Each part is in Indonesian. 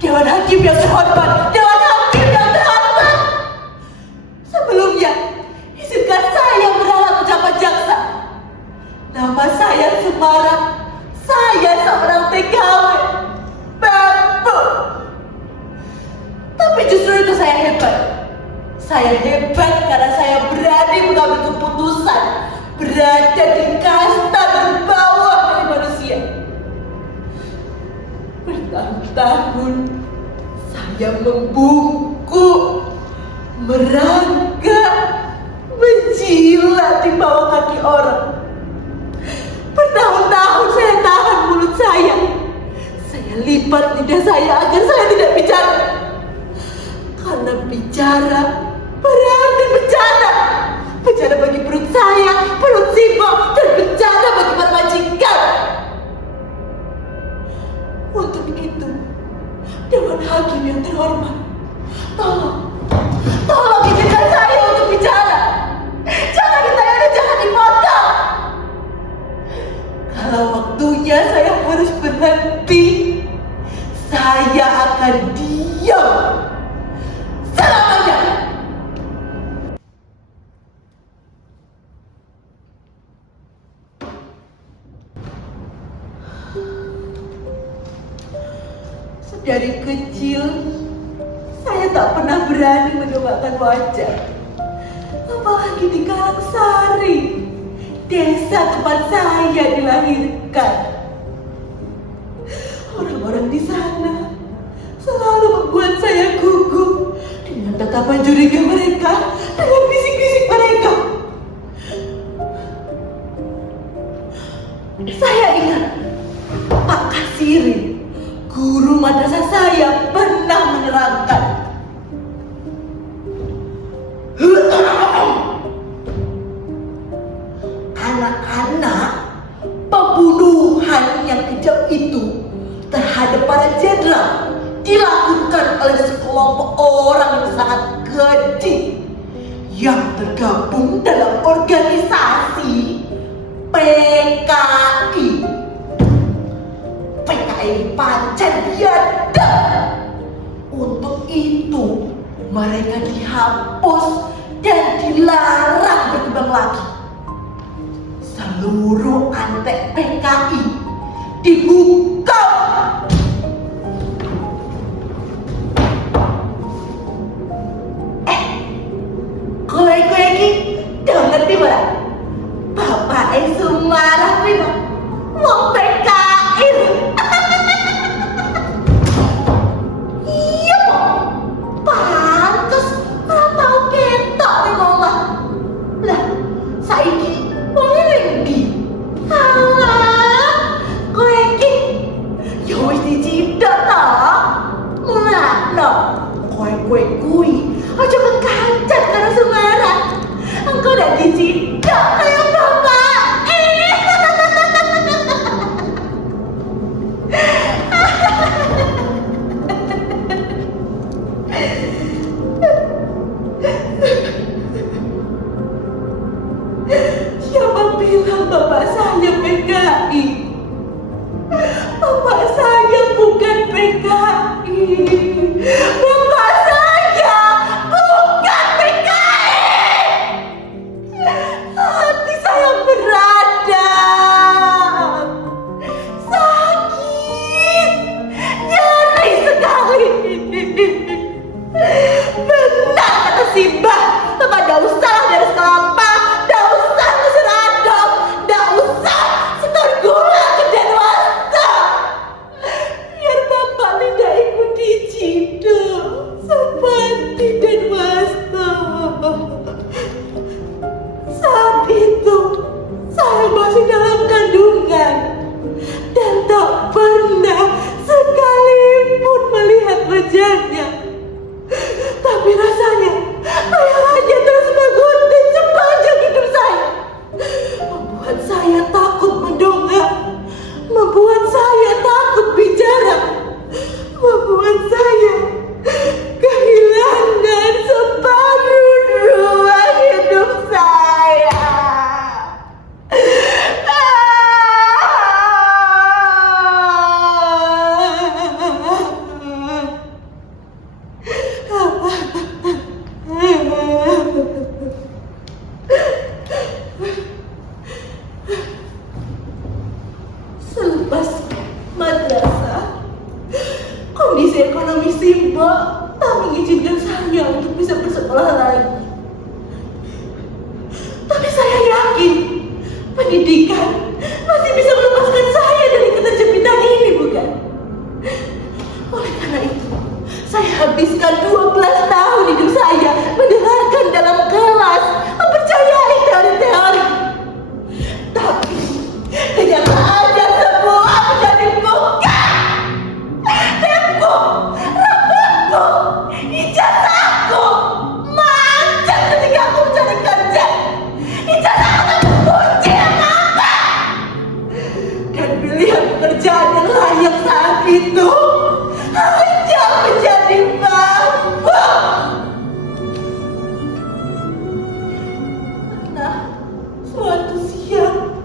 Dewan Hakim yang terhormat, Dewan Hakim yang terhormat. Sebelumnya, izinkan saya meralat ucapan jaksa. Nama saya Semara, saya seorang TKW, bambu. Tapi justru itu saya hebat. Saya hebat karena saya berani mengambil keputusan, berada di kasta terbawah dari manusia. Bertahun-tahun saya membungkuk, merangga, menjilat di bawah kaki orang. Bertahun-tahun saya tahan mulut saya. Saya lipat lidah saya agar saya tidak bicara. Karena bicara berarti bencana. Bencana bagi perut saya, perut Simbo, dan bencana bagi para majikan. Untuk itu, Dewan Hakim yang terhormat, tolong izinkan saya untuk bicara. Jangan ditayangkan, jangan dipotong. Kalau waktunya saya harus berhenti, saya akan diam selamanya. Dari kecil, saya tak pernah berani menyombongkan wajah. Apalagi di Karangsari, desa tempat saya dilahirkan. Orang-orang di sana selalu membuat saya gugup dengan tatapan curiga mereka, dengan bisik-bisik mereka. Saya ingat Pak Kasirin, guru madrasah saya, pernah menerangkan, anak-anak pembunuhan yang kejam itu terhadap para jenderal dilakukan oleh sekelompok orang yang sangat keji yang tergabung dalam organisasi PKI. PKI pancen biadab. Untuk itu mereka dihapus dan dilarang berkembang lagi. Seluruh antek PKI dihukum. Kowe iki udah ngerti ora? Bapak Semara kuwi wong PKI. Iya kok. Pantes ora tau ketok ning omah. Lah, saiki wong endi? Alah, kowe iki yo wis dicidhak ta? Mulakno. Kowe kuwi aja kekancan karo Semara. Engkau udah dicidhak kayak bapak. Siapa bilang bapak saya PKI? Bapak saya bukan PKI. Bapak saya bukan PKI. Hati saya beradab, sakit, nyeri sekali. Benar kata Simbah, Bapak gak usah beres kelapa, gak usah ngusir adem, gak usah setor gula ke Denwasta. Biar Bapak tidak ikut dici. Mas madrasah. Kondisi ekonomi Simba tak mengizinkan saya untuk bisa bersekolah lagi. Tapi saya yakin pendidikan masih bisa melepaskan saya dari keterjepitan ini, bukan? Oleh karena itu, saya habiskan 12 tahun hidup saya mendengarkan dalam kelas, mempercayai teori-teori. Tapi kenyataannya semua menjadi bukan. Tembok, rambutku, ijazahku macet ketika aku mencari kerja. Ijazahku tak berkunci apa-apa. Dan pilihan pekerjaan yang layak saat itu hanya menjadi mabuk. Nah, suatu siang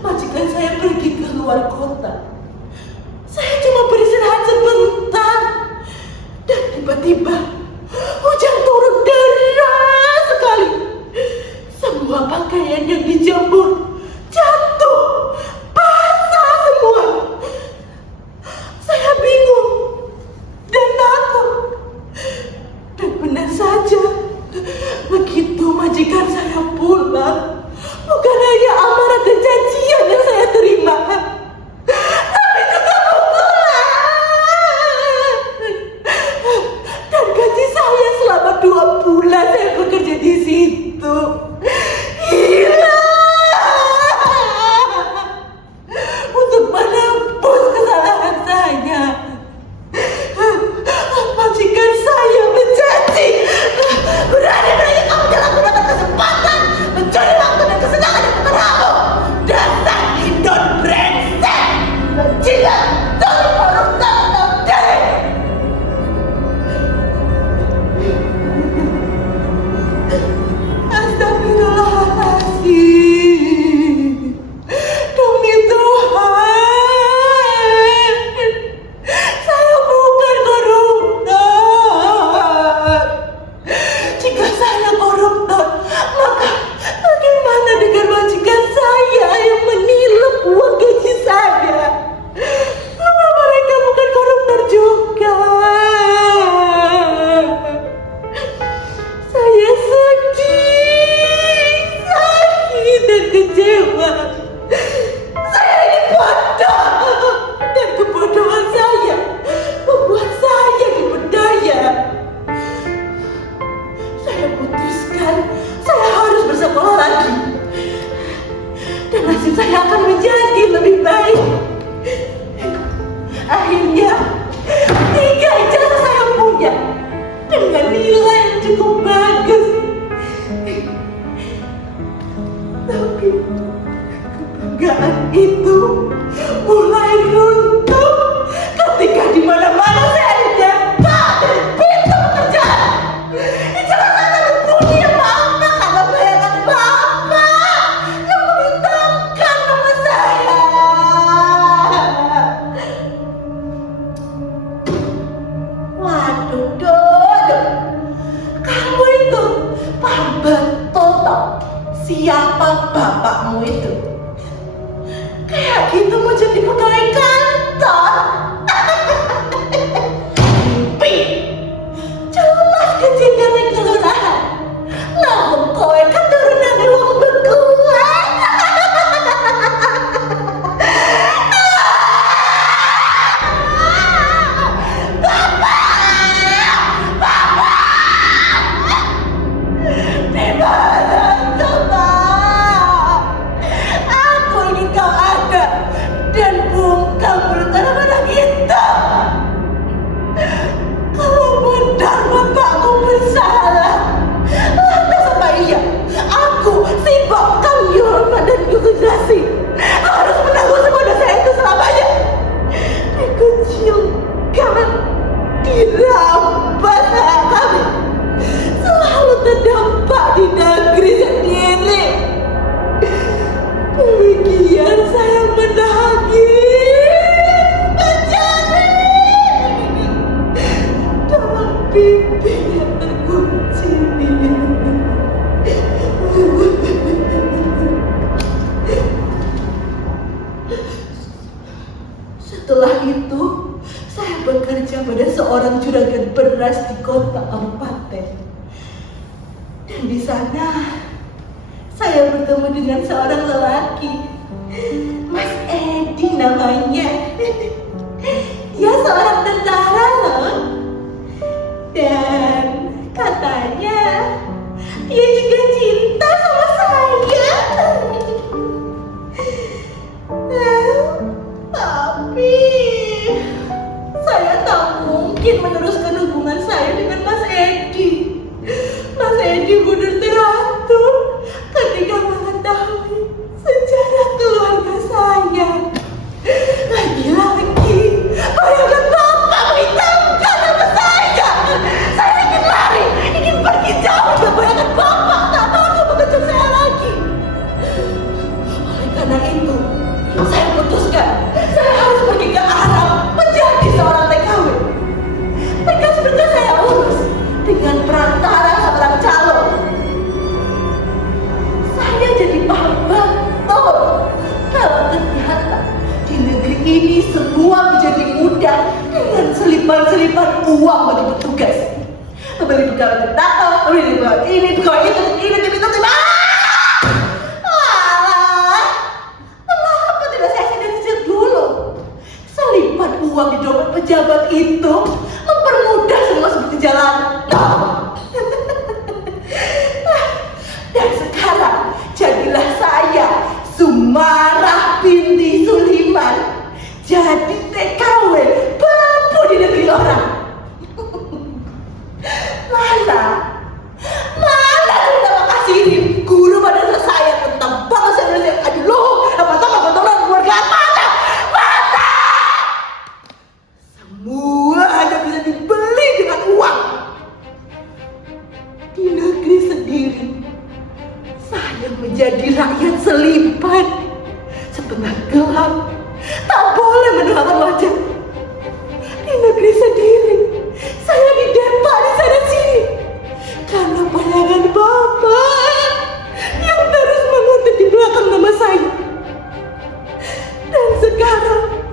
majikan saya pergi ke luar kota. Saya cuma beristirahat sebentar dan tiba-tiba hujan turun deras sekali. Semua pakaian yang dijemur jatuh, basah semua. Saya bingung dan takut. Dan benar saja, begitu majikan saya pulang, bukan hanya amarah dan cacian yang saya terima, tapi juga pukulan. Dan gaji saya selama 2 bulan saya bekerja di situ hilang untuk menebus kesalahan saya. Majikan saya menjanji, berani-berani kamu jangan gunakan kesempatan mencuri waktu dan kesenangan yang kamu. Dasar Indon brengsek, menjilat, turun koruptor tahu diri. Astagfirullahaladzim. Demi Tuhan, saya bukan koruptor. Jika saya koruptor, maka bagaimana dengan majikan saya yang menilep uang gaji saya? Apa mereka bukan koruptor juga? Saya sedih, sakit dan kecewa. Saya ini bodoh, dan kebodohan saya membuat saya diperdaya. Saya putuskan saya harus bersekolah lagi, dan nasib saya akan menjadi lebih baik. Akhirnya 3 ijazah saya punya dengan nilai yang cukup bagus. Tapi kebanggaan itu mulai runtuh ketika di mana-mana saya ditembak dari pintu pekerjaan. Ijazah saya berbunyi apa karena bayangan bapak yang memintakan nama saya. Waduh, Dodo, kamu itu paham betul toh siapa bapakmu itu? Kayak gitu mau jadi pegawai kantor. Mimpi. Jelas kecil dari kelurahan. Namun kowe kan turunan dari wong bekuan. Di mana coba? Aku ingin kau ada dan bungkam mulut anak-anak kita. Kalau benar bapakku bersalah, lantas apa iya? Aku, Simba, Kang Yorma dan Yudhasi harus menanggung semua dosa itu selamanya. Dikucilkan, dirampas kami, selalu terdampak di negeri sendiri. Demikian saya menangis. Setelah itu, saya bekerja pada seorang juragan beras di kota kabupaten. Dan di sana, saya bertemu dengan seorang lelaki, Mas Edi namanya. Dia seorang tentara loh. Dan katanya, dia juga cinta sama saya. Tapi saya tak mungkin meneruskan hubungan saya dengan Mas Edi. Mas Edi mundur teratur ketika mengetahui sejarah keluarga saya. Lagi-lagi, bayangkan Bapak menghitamkan nama saya. Saya ingin lari, ingin pergi jauh. Dan bayangkan Bapak tak mau mengejar saya lagi. Oleh karena itu, saya putuskan saya harus pergi ke Arab menjadi seorang TKW. Berkas-berkas saya urus dengan perantara seorang calon. Saya jadi paham betul kalau ternyata di negeri ini semua menjadi mudah dengan selipan-selipan uang bagi petugas. Membeli pegawai tentara, membeli pegawai ini, pegawai itu. Uang di dompet pejabat itu mempermudah semua seperti jalan. Dan sekarang jadilah saya Sumarah binti Suliman jadi TKW bambu di negeri orang. Mana terima kasih ini guru pada saya tentang bangsa Indonesia. Aduh, apa-apa keturunan keluarga mana? Semua hanya bisa dibeli dengan uang. Di negeri sendiri, saya menjadi rakyat selipan, setengah gelap, tak boleh menampakkan wajah. Di negeri sendiri, saya didepak di sana sini karena pandangan Bapak yang terus menguntit di belakang nama saya. Dan sekarang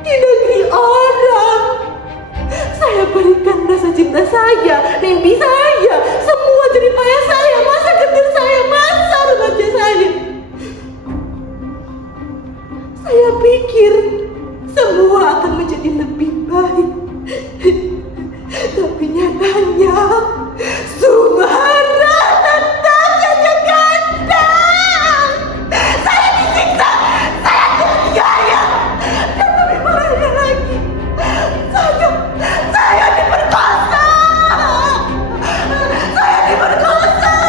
di negeri orang, saya berikan rasa cinta saya, mimpi saya, semua jerih payah saya, masa kecil saya, masa remaja saya. Saya pikir semua akan menjadi lebih baik. Tapi nyatanya Sumarah tetap saja kandang. Saya disiksa, saya dianiaya. Saya diperkosa. Saya diperkosa.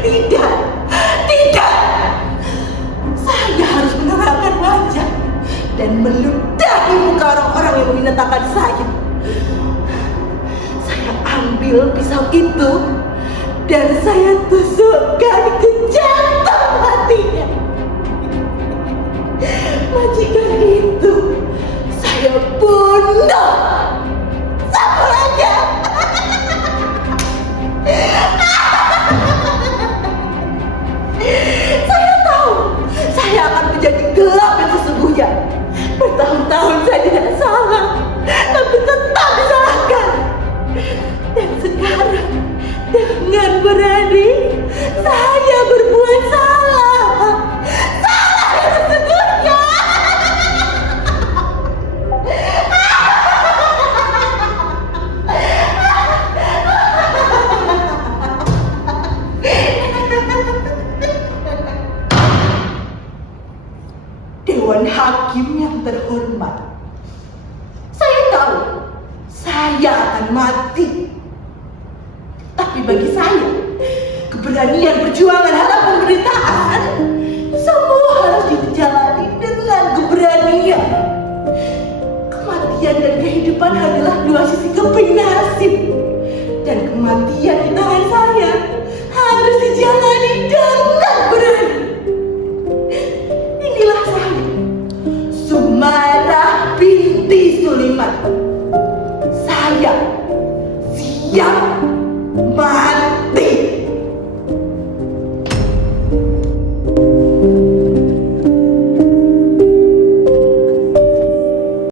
Tidak. Saya harus menerangkan wajah dan meludahi muka orang-orang yang menentangkan saya. Saya ambil pisau itu dan saya tusukkan ke jantung hatinya. Majikan itu saya bunuh semuanya. Saya tahu saya akan menjadi gelap dan sesungguhnya. Bertahun-tahun saya tidak salah, tapi tetap disalahkan. Dan sekarang dengan berani saya berbuat salah. Salah yang sesungguhnya. Dewan Hakim yang terhormat, saya tahu saya akan mati. Tapi bagi saya, keberanian perjuangan harap pemberitaan semua harus dijalani dengan keberanian. Kematian dan kehidupan adalah dua sisi keping nasib. Dan kematian di tangan saya harus dijalani dengan berani. Inilah saya, Sumairah binti Sulaiman. Saya siap